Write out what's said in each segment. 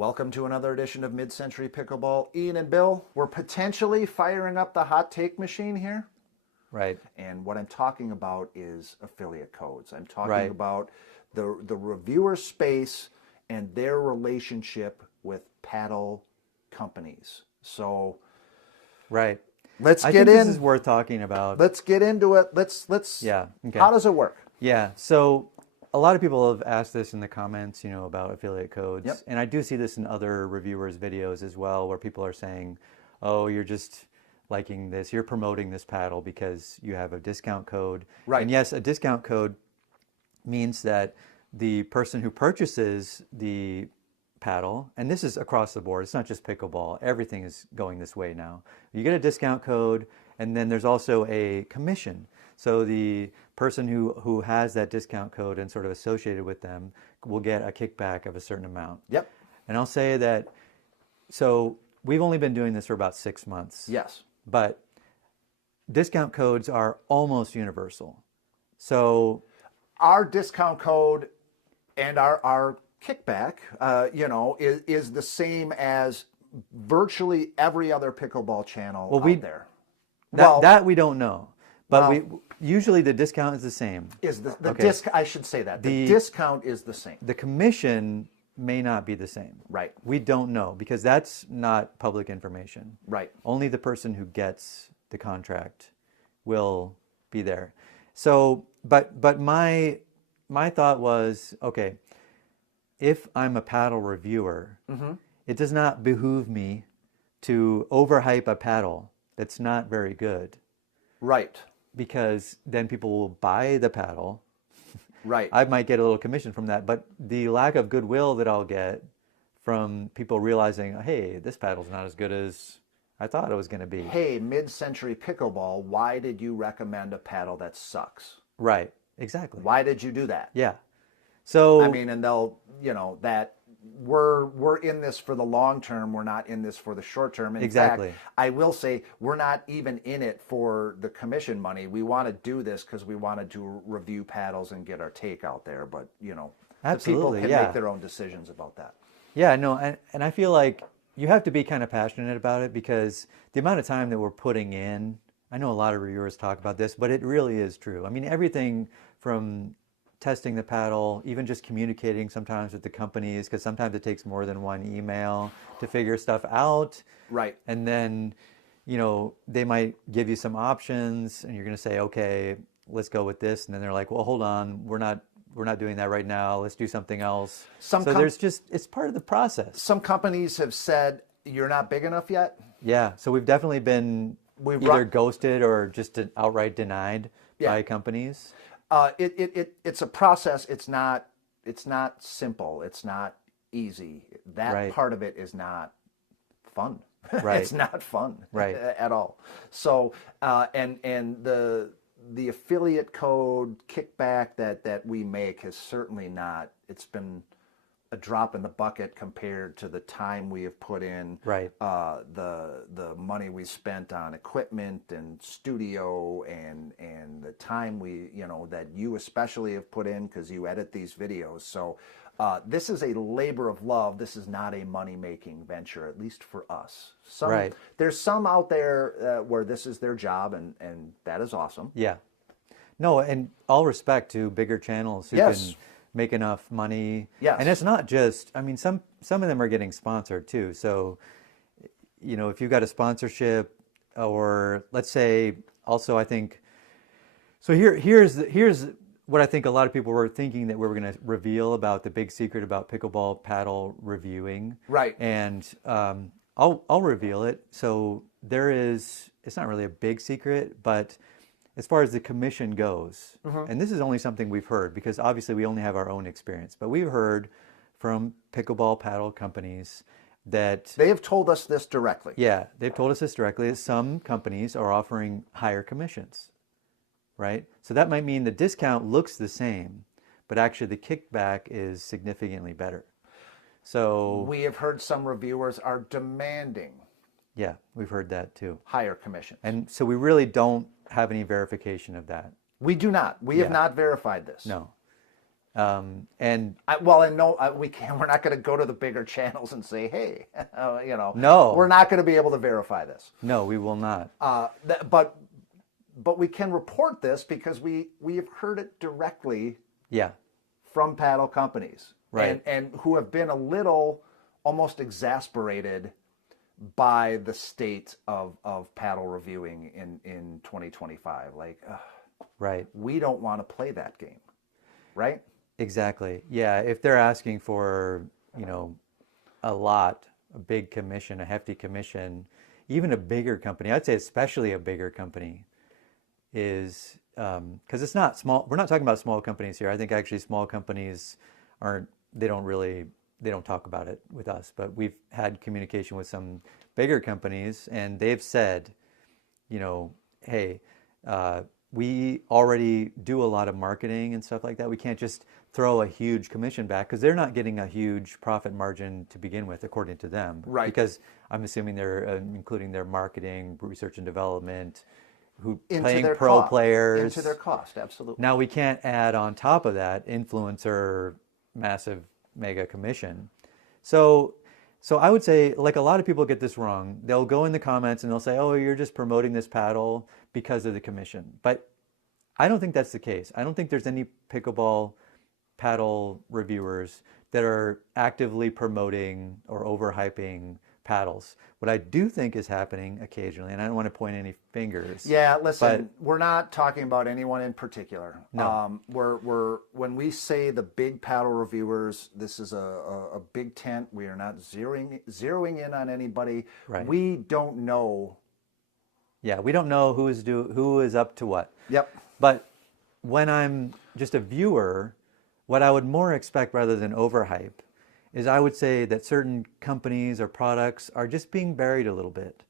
Welcome to another edition of Mid-Century Pickleball. Ian and Bill, we're potentially firing up the hot take machine here. Right. And what I'm talking about is affiliate codes. I'm talking Right. about the reviewer space and their relationship with paddle companies. So Right. let's I get think in. this is worth talking about. Let's get into it. Let's. Yeah. Okay. How does it work? Yeah. So a lot of people have asked this in the comments, about affiliate codes. Yep. And I do see this in other reviewers' videos as well, where people are saying, oh, you're just liking this, you're promoting this paddle because you have a discount code. Right. And yes, a discount code means that the person who purchases the paddle, and this is across the board, it's not just pickleball, everything is going this way now. You get a discount code, and then there's also a commission. So the person who has that discount code and sort of associated with them will get a kickback of a certain amount. Yep. And I'll say that, so we've only been doing this for about 6 months. Yes. But discount codes are almost universal. So our discount code and our kickback, is the same as virtually every other pickleball channel out there. That we don't know, but usually the discount is the same. Is the Okay. I should say that the discount is the same. The commission may not be the same. Right. We don't know because that's not public information. Right. Only the person who gets the contract will be there. So, but my thought was, okay, if I'm a paddle reviewer, it does not behoove me to overhype a paddle that's not very good. Right. Because then people will buy the paddle. Right. I might get a little commission from that, but the lack of goodwill that I'll get from people realizing, hey, this paddle's not as good as I thought it was going to be. Hey, Mid-Century Pickleball, why did you recommend a paddle that sucks? Right. Exactly. Why did you do that? Yeah. So I mean, and they'll, that we're in this for the long term. We're not in this for the short term. In Exactly. fact, I will say we're not even in it for the commission money. We want to do this because we want to do review paddles and get our take out there. But Absolutely, the people can yeah. make their own decisions about that. Yeah, no, and I feel like you have to be kind of passionate about it because the amount of time that we're putting in, I know a lot of reviewers talk about this, but it really is true. I mean, everything from testing the paddle, even just communicating sometimes with the companies, because sometimes it takes more than one email to figure stuff out. Right. And then, they might give you some options and you're going to say, okay, let's go with this. And then they're like, well, hold on, we're not doing that right now. Let's do something else. It's part of the process. Some companies have said, you're not big enough yet. Yeah. So we've definitely been either ghosted or just outright denied by companies. It's a process. It's not simple. It's not easy. That part of it is not fun. Right. It's not fun at all. So and the affiliate code kickback that we make has certainly not. It's been a drop in the bucket compared to the time we have put in, the money we spent on equipment and studio and the time that you especially have put in because you edit these videos. So this is a labor of love. This is not a money-making venture, at least for us. There's some out there where this is their job, and that is awesome. Yeah. No, and all respect to bigger channels who can make enough money. Yes. And it's not just, I mean, some of them are getting sponsored too. So, if you've got a sponsorship, or let's say also, I think, so here's what I think a lot of people were thinking that we were going to reveal about the big secret about pickleball paddle reviewing. Right. And I'll reveal it. So it's not really a big secret, but as far as the commission goes, and this is only something we've heard because obviously we only have our own experience, but we've heard from pickleball paddle companies that they have told us this directly. Yeah, they've told us this directly that some companies are offering higher commissions, right? So that might mean the discount looks the same, but actually the kickback is significantly better. So we have heard some reviewers are demanding. Yeah, we've heard that too. Higher commissions. And so we really don't have any verification of that. We do not. We have not verified this. No. And And no, we can't. We're not going to go to the bigger channels and say, "Hey, we're no, not going to be able to verify this." no, we will not. But we can report this because we have heard it directly Yeah, from paddle companies, right. and who have been a little almost exasperated by the state of paddle reviewing in 2025. Like, Right. we don't want to play that game, right? Exactly. Yeah. If they're asking for, you know, a big commission, a hefty commission, even a bigger company, I'd say especially a bigger company is, because it's not small. We're not talking about small companies here. I think actually small companies aren't, they don't really, they don't talk about it with us, but we've had communication with some bigger companies and they've said, you know, hey, we already do a lot of marketing and stuff like that. We can't just throw a huge commission back because they're not getting a huge profit margin to begin with, according to them. Right. Because I'm assuming they're including their marketing, research and development, who Into paying their pro cost. players. Into their cost, absolutely. Now we can't add on top of that influencer massive mega commission. So so I would say like a lot of people get this wrong. They'll go in the comments and they'll say, "Oh, you're just promoting this paddle because of the commission." But I don't think that's the case. I don't think there's any pickleball paddle reviewers that are actively promoting or overhyping paddles. What I do think is happening occasionally, and I don't want to point any fingers. Yeah, But listen, we're not talking about anyone in particular. no, We're when we say the big paddle reviewers, this is a big tent. We are not zeroing in on anybody. right. We don't know. Yeah, we don't know who is up to what. Yep. But when I'm just a viewer, what I would more expect rather than overhype is I would say that certain companies or products are just being buried a little bit.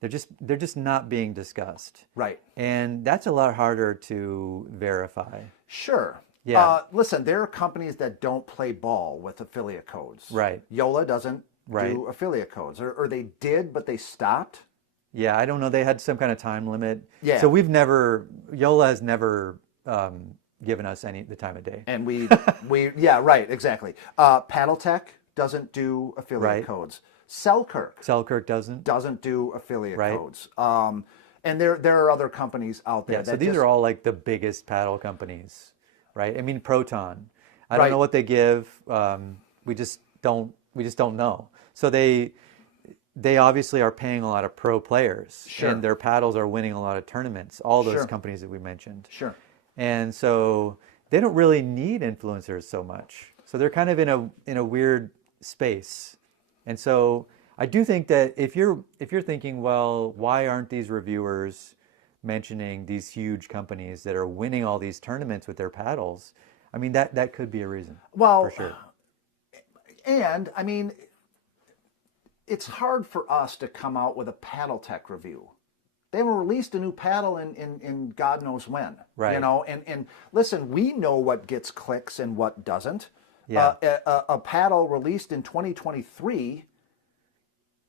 They're just not being discussed. Right. And that's a lot harder to verify. Sure. Yeah. Listen, there are companies that don't play ball with affiliate codes. Right. Yola doesn't Right. do affiliate codes, or they did, but they stopped. Yeah, I don't know. They had some kind of time limit. Yeah. So Yola has never given us the time of day. And yeah, right, exactly. Paddletech doesn't do affiliate Right. codes. Selkirk Selkirk doesn't. doesn't do affiliate Right. codes. And there are other companies out there Yeah, so that these just, are all like the biggest paddle companies, right? I mean, Proton. I don't Right. know what they give. We just don't know. So they obviously are paying a lot of pro players, Sure. and their paddles are winning a lot of tournaments. All those Sure. companies that we mentioned, Sure. and so they don't really need influencers so much. So they're kind of in a weird space, and so I do think that if you're thinking, well, why aren't these reviewers mentioning these huge companies that are winning all these tournaments with their paddles? I mean, that could be a reason, Well, for sure. and I mean, it's hard for us to come out with a Paddletech review. They haven't released a new paddle in God knows when. Right. You know, and listen, we know what gets clicks and what doesn't. Yeah. A paddle released in 2023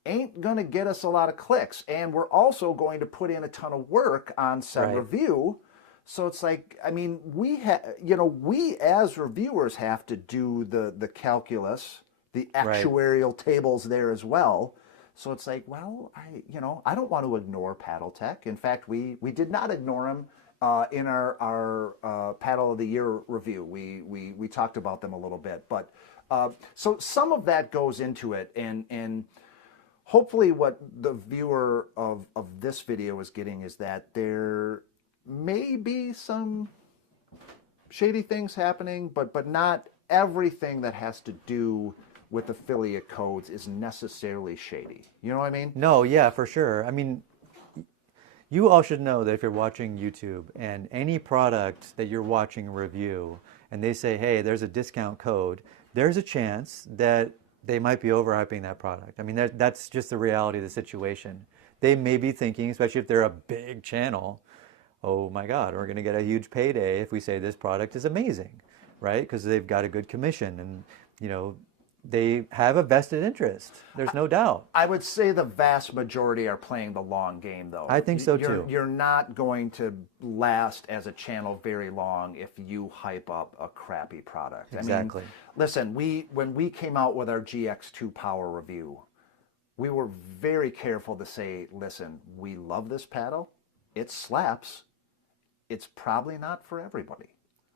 ain't going to get us a lot of clicks. And we're also going to put in a ton of work on said Right. review. So it's like, I mean, we as reviewers have to do the calculus, the Right. actuarial tables there as well. So it's like, well, I don't want to ignore Paddletech. In fact, we did not ignore them in our Paddle of the Year review. We talked about them a little bit, but so some of that goes into it, and hopefully what the viewer of this video is getting is that there may be some shady things happening, but not everything that has to do with affiliate codes is necessarily shady. You know what I mean? No, yeah, for sure. I mean, you all should know that if you're watching YouTube and any product that you're watching review and they say, hey, there's a discount code, there's a chance that they might be overhyping that product. I mean, that's just the reality of the situation. They may be thinking, especially if they're a big channel, oh my God, we're going to get a huge payday if we say this product is amazing, right? Because they've got a good commission and, they have a vested interest. There's no doubt. I would say the vast majority are playing the long game, though. I think so, You're- too. You're not going to last as a channel very long if you hype up a crappy product. Exactly. I mean, listen, when we came out with our GX2 Power review, we were very careful to say, listen, we love this paddle. It slaps. It's probably not for everybody.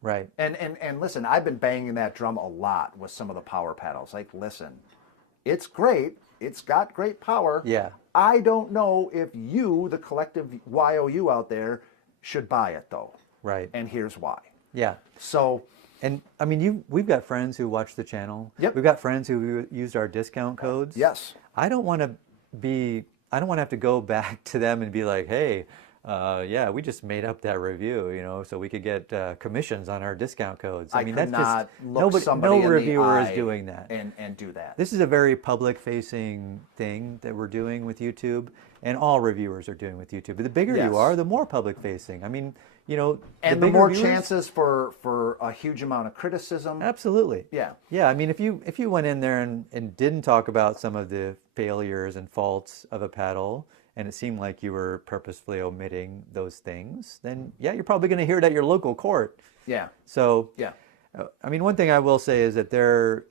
Right. And listen, I've been banging that drum a lot with some of the power paddles. Like, listen, it's great. It's got great power. Yeah. I don't know if you, the collective YOU out there, should buy it though. Right. And here's why. Yeah. So, And I mean, we've got friends who watch the channel. Yep. We've got friends who used our discount codes. yes. I don't want to have to go back to them and be like, hey, yeah, we just made up that review, so we could get commissions on our discount codes. I mean, could that's not just look somebody no in the reviewer is eye doing that. and do that. This is a very public-facing thing that we're doing with YouTube, and all reviewers are doing with YouTube. But the bigger Yes. you are, the more public-facing. I mean, and the bigger more viewers- chances for a huge amount of criticism. Absolutely. Yeah. Yeah. I mean, if you went in there and didn't talk about some of the failures and faults of a paddle, and it seemed like you were purposefully omitting those things, then yeah, you're probably going to hear it at your local court. Yeah. So, Yeah. I mean, one thing I will say is that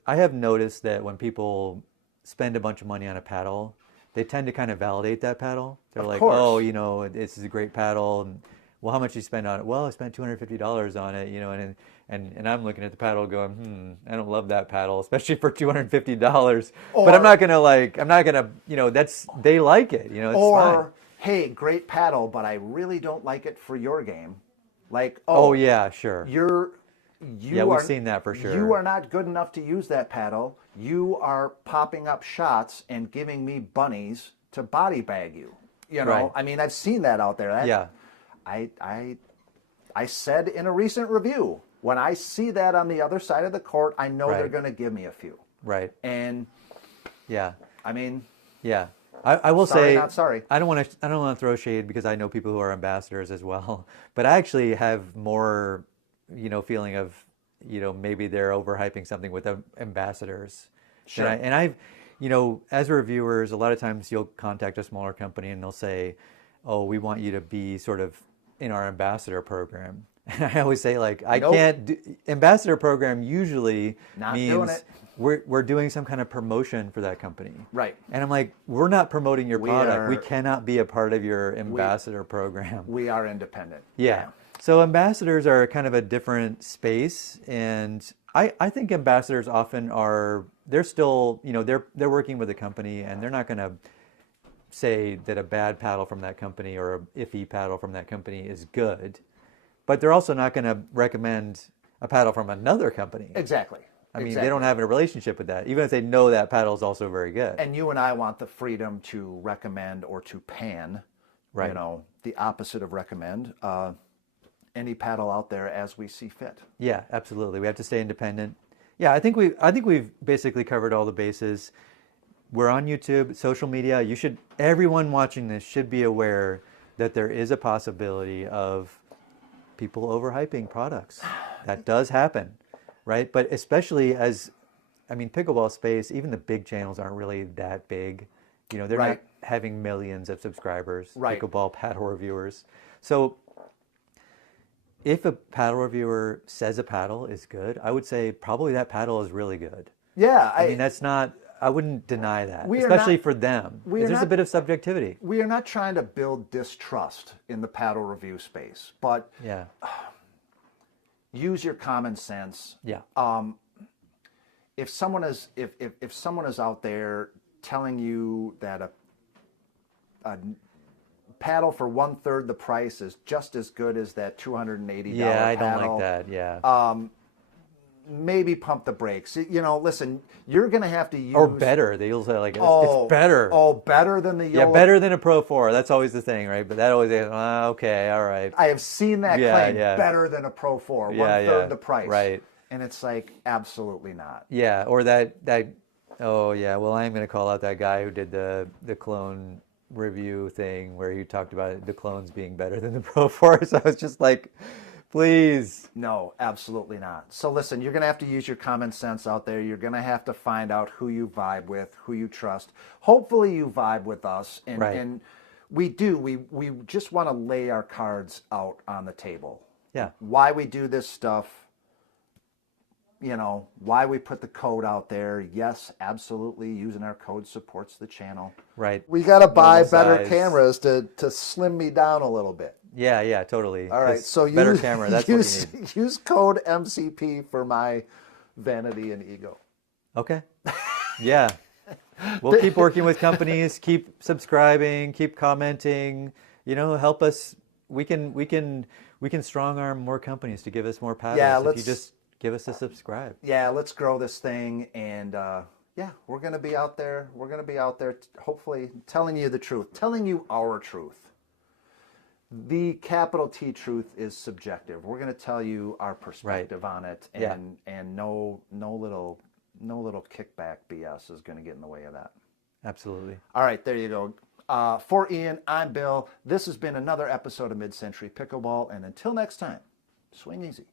I have noticed that when people spend a bunch of money on a paddle, they tend to kind of validate that paddle. They're Of like, course. oh, this is a great paddle. And, well, how much did you spend on it? Well, I spent $250 on it, and I'm looking at the paddle going, I don't love that paddle, especially for $250. But I'm not gonna, they like it, it's fine. Or, hey, great paddle, but I really don't like it for your game. Like, Oh yeah, sure. Yeah, we've seen that for sure. You are not good enough to use that paddle. You are popping up shots and giving me bunnies to body bag you. Right. I mean, I've seen that out there. Yeah. I said in a recent review, when I see that on the other side of the court, I know they're Right. going to give me a few. Right. And Yeah. I mean, Yeah. I will sorry, say, not sorry. I don't want to throw shade because I know people who are ambassadors as well, but I actually have more, feeling of, maybe they're overhyping something with ambassadors. Sure. And I've, as reviewers, a lot of times you'll contact a smaller company and they'll say, oh, we want you to be sort of in our ambassador program. And I always say, like, I Nope. can't do, ambassador program usually Not doing means it. we're doing some kind of promotion for that company. Right. And I'm like, we're not promoting your product. We are- cannot be a part of your ambassador program. we are independent. Yeah. So ambassadors are kind of a different space, and I think ambassadors often they're still, they're working with a company, and they're not going to say that a bad paddle from that company or a iffy paddle from that company is good, but they're also not going to recommend a paddle from another company. Exactly. I mean, Exactly. they don't have a relationship with that, even if they know that paddle is also very good. And you and I want the freedom to recommend or to pan, Right. the opposite of recommend, any paddle out there as we see fit. Yeah, absolutely. We have to stay independent. Yeah, I think we've basically covered all the bases. We're on YouTube, social media. Everyone watching this should be aware that there is a possibility of people overhyping products. That does happen, right? But especially pickleball space, even the big channels aren't really that big. They're not Right. having millions of subscribers, Right. pickleball paddle reviewers. So if a paddle reviewer says a paddle is good, I would say probably that paddle is really good. Yeah, I mean, I wouldn't deny that, We are especially not- for them. we are There's a not- bit of subjectivity. we are not trying to build distrust in the paddle review space, but Yeah. use your common sense. Yeah. If someone is out there telling you that a paddle for 1/3 the price is just as good as that $280 Yeah, I paddle, don't like that. Yeah. maybe pump the brakes. Listen, you're going to have to use Or better. They'll say like, Oh, it's better. Oh, better than the Yeah, Yola. better than a Pro 4. That's always the thing, right? But that always is, okay, all right. I have seen that Yeah, claim, yeah. better than a Pro 4, Yeah, 1/3 yeah. the price. Right. And it's like, absolutely not. Yeah, or that oh yeah, well I'm going to call out that guy who did the clone review thing where he talked about the clones being better than the Pro 4. So I was just like, Please. No, absolutely not. So listen, you're going to have to use your common sense out there. You're going to have to find out who you vibe with, who you trust. Hopefully you vibe with us. And, Right. and we do. We just want to lay our cards out on the table. Yeah. Why we do this stuff, why we put the code out there. Yes, absolutely. Using our code supports the channel. Right. We got to buy Normal better size. cameras to slim me down a little bit. Yeah, totally. All right, 'Cause so better use, camera. That's what use, you need. use code MCP for my vanity and ego. Okay. Yeah. We'll keep working with companies, keep subscribing, keep commenting, help us. We can strong arm more companies to give us more paddles Yeah, if you let's- just give us a subscribe. Yeah, let's grow this thing, and we're gonna be out there. We're gonna be out there, hopefully, telling you the truth, telling you our truth. The capital T truth is subjective. We're gonna tell you our perspective on it, Yeah. and no little kickback BS is gonna get in the way of that. Absolutely. All right, there you go. For Ian, I'm Bill. This has been another episode of Mid-Century Pickleball, and until next time, swing easy.